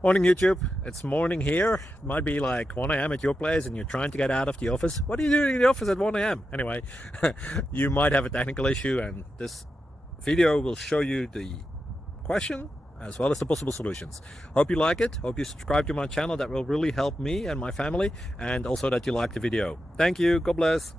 Morning YouTube, it's morning here. It might be like 1 a.m. at your place and you're trying to get out of the office. What are you doing in the office at 1 a.m.? Anyway, you might have a technical issue and this video will show you the question as well as the possible solutions. Hope you like it, hope you subscribe to my channel. That will really help me and my family, and also that you like the video. Thank you, God bless.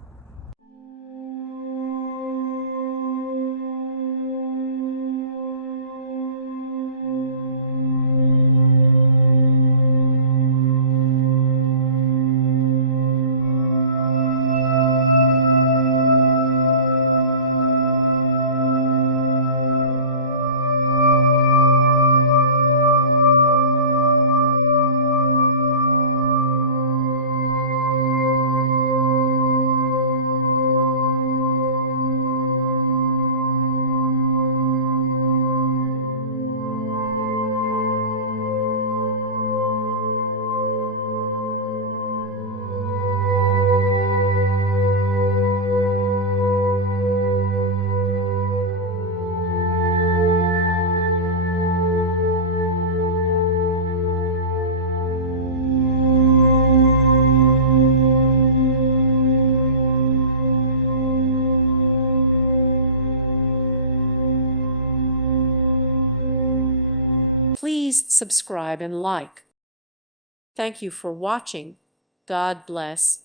Please subscribe and like. Thank you for watching. God bless.